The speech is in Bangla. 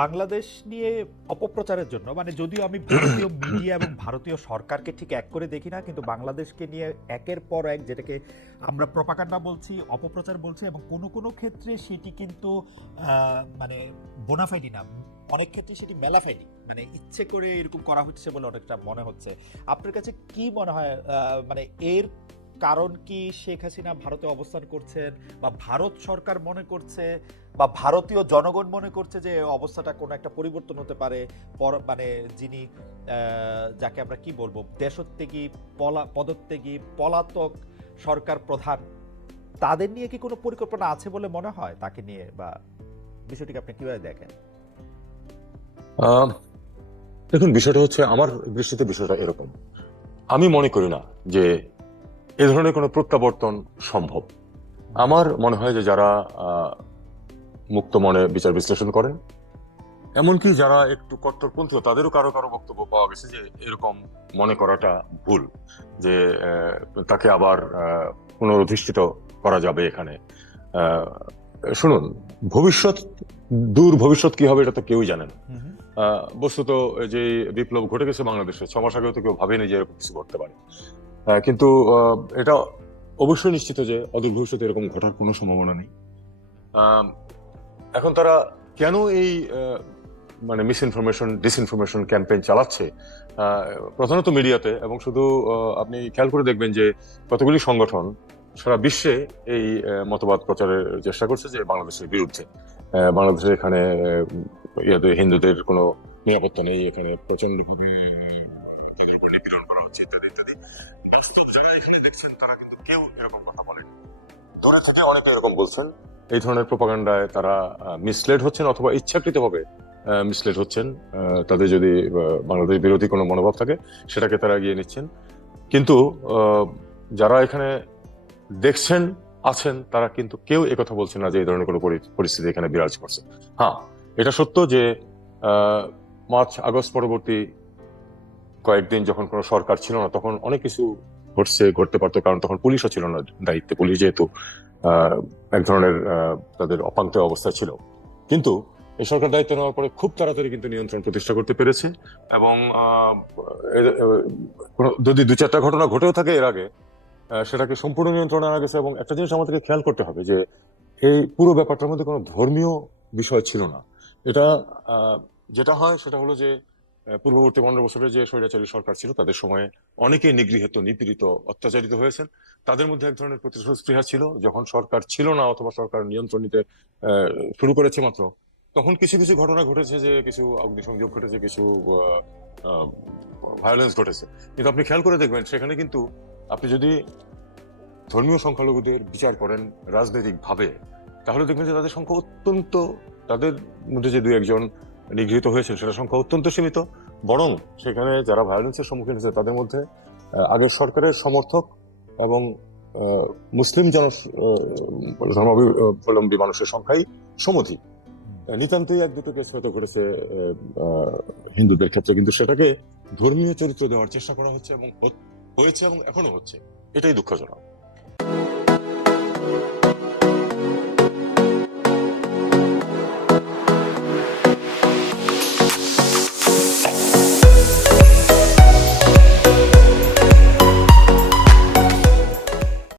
বাংলাদেশ নিয়ে অপপ্রচারের জন্য মানে যদিও আমি ভারতীয় মিডিয়া এবং ভারতীয় সরকারকে ঠিক এক করে দেখি না, কিন্তু বাংলাদেশকে নিয়ে একের পর এক যেটাকে আমরা প্রপাকাণ্ডা বলছি, অপপ্রচার বলছি এবং কোনো কোনো ক্ষেত্রে সেটি কিন্তু মানে বোনাফাইডি না। অনেক ক্ষেত্রে সেটি মেলাফাইডি মানে ইচ্ছে করে এরকম করা হচ্ছে বলে অনেকটা মনে হচ্ছে। আপনার কাছে কি মনে হয় মানে এর কারণ কি শেখ হাসিনা ভারতে অবস্থান করছেন? বা ভারত সরকার মনে করছে? বা ভারতীয় জনগণ মনে করছে যে অবস্থাটা কোনো একটা পরিবর্তন হতে পারে? মানে যিনি যাকে আমরা কি বলব? দেশত্যাগী পলা পদত্যাগী পলাতক সরকার প্রধান, তাদের নিয়ে কি কোনো পরিকল্পনা আছে বলে মনে হয় তাকে নিয়ে? বা বিষয়টিকে আপনি কীভাবে দেখেন? দেখুন, বিষয়টা হচ্ছে, আমার দৃষ্টিতে বিষয়টা এরকম। আমি মনে করি না যে এ ধরনের কোনো প্রত্যাবর্তন সম্ভব? আমার মনে হয় যে যারা মুক্ত মনে বিচার বিশ্লেষণ করেন এমনকি যারা একটু কট্টরপন্থী তাদেরও কারও কারও বক্তব্য পাওয়া গেছে যে এরকম মনে করাটা ভুল যে তাকে আবার পুনরধিষ্ঠিত করা যাবে এখানে। আহ, শুনুন ভবিষ্যৎ দূর ভবিষ্যৎ কি হবে এটা তো কেউই জানে না। আহ, বস্তুত যে বিপ্লব ঘটে গেছে বাংলাদেশে ছ মাস আগেও তো কেউ ভাবেনি যে এরকম কিছু ঘটতে পারে। কিন্তু এটা অবশ্যই নিশ্চিত যে অদূর ভবিষ্যতে এরকম ঘটার কোনো সম্ভাবনা নেই। এখন তারা কেন এই মানে মিস ইনফরমেশন ডিসইনফরমেশন ক্যাম্পেইন চালাচ্ছে প্রধানত মিডিয়াতে এবং শুধু আপনি খেয়াল করে দেখবেন যে কতগুলি সংগঠন সারা বিশ্বে এই মতবাদ প্রচারের চেষ্টা করছে যে বাংলাদেশের বিরুদ্ধে। বাংলাদেশের এখানে ইয়াদের হিন্দুদের কোনো নিরাপত্তা নেই, এখানে প্রচণ্ড নিপীড়ন করা হচ্ছে ইত্যাদি ইত্যাদি। বাস্তব জায়গায় এখানে দেখছেন, তারা কিন্তু কেউ এরকম কথা বলেন। দূরে থেকে অনেকে এরকম বলছেন, এই ধরনের প্রপাগান্ডায় তারা মিসলেড হচ্ছেন অথবা ইচ্ছাকৃতভাবে মিসলেড হচ্ছেন তাদের যদি বাংলাদেশ বিরোধী কোনো মনোভাব থাকে, সেটাকে তারা এগিয়ে নিচ্ছেন। কিন্তু যারা এখানে দেখছেন, আছেন, তারা কিন্তু কেউ একথা বলছেন না যে এই ধরনের কোনো পরি- পরিস্থিতি এখানে বিরাজ করছে। হ্যাঁ এটা সত্য যে মার্চ, আগস্ট পরবর্তী কয়েকদিন যখন কোনো সরকার ছিল না, তখন অনেক কিছু ঘটছে, ঘটতে পারতো, কারণ তখন পুলিশও ছিল না দায়িত্বে। পুলিশ যেহেতু এক ধরনের তাদের অপান্ত অবস্থা ছিল। কিন্তু এই সরকার দায়িত্ব নেওয়ার পরে খুব তাড়াতাড়ি কিন্তু নিয়ন্ত্রণ প্রতিষ্ঠা করতে পেরেছে এবং যদি দু চারটা ঘটনা ঘটেও থাকে এর আগে সেটাকে সম্পূর্ণ নিয়ন্ত্রণে আনা গেছে এবং একটা জিনিস আমাদেরকে খেয়াল করতে হবে যে, এই পুরো ব্যাপারটার মধ্যে কোনো ধর্মীয় বিষয় ছিল না। এটা যেটা হয় সেটা হলো যে পূর্ববর্তী পনেরো বছরের যে স্বৈরাচারী সরকার ছিল, তাদের সময়ে অনেকেই নিগৃহীত, নিপীড়িত, অত্যাচারিত হয়েছেন। তাদের মধ্যে এক ধরনের প্রতিশোধ স্পৃহা ছিল। যখন সরকার ছিল না অথবা সরকার নিয়ন্ত্রণ নিতে শুরু করেছে মাত্র, তখন কিছু কিছু ঘটনা ঘটেছে যে কিছু অগ্নিসংযোগ ঘটেছে, কিছু ভায়োলেন্স ঘটেছে। কিন্তু আপনি খেয়াল করে দেখবেন, সেখানে কিন্তু আপনি যদি ধর্মীয় সংখ্যালঘুদের বিচার করেন রাজনৈতিকভাবে, তাহলে দেখবেন যে তাদের সংখ্যা অত্যন্ত, তাদের মধ্যে যে দু একজন নিগৃহীত হয়েছে সেটা সংখ্যা অত্যন্ত সীমিত। বরং সেখানে যারা ভায়োলেন্সের সম্মুখীন হয়েছে তাদের মধ্যে আগের সরকারের সমর্থক এবং মুসলিম জন ধর্মাবলম্বী মানুষের সংখ্যাই সমধি নিতান্তই এক দুটো কেস হয়তো ঘটেছে হিন্দুদের ক্ষেত্রে কিন্তু সেটাকে ধর্মীয় চরিত্র দেওয়ার চেষ্টা করা হচ্ছে এবং হয়েছে এবং এখনও হচ্ছে। এটাই দুঃখজনক।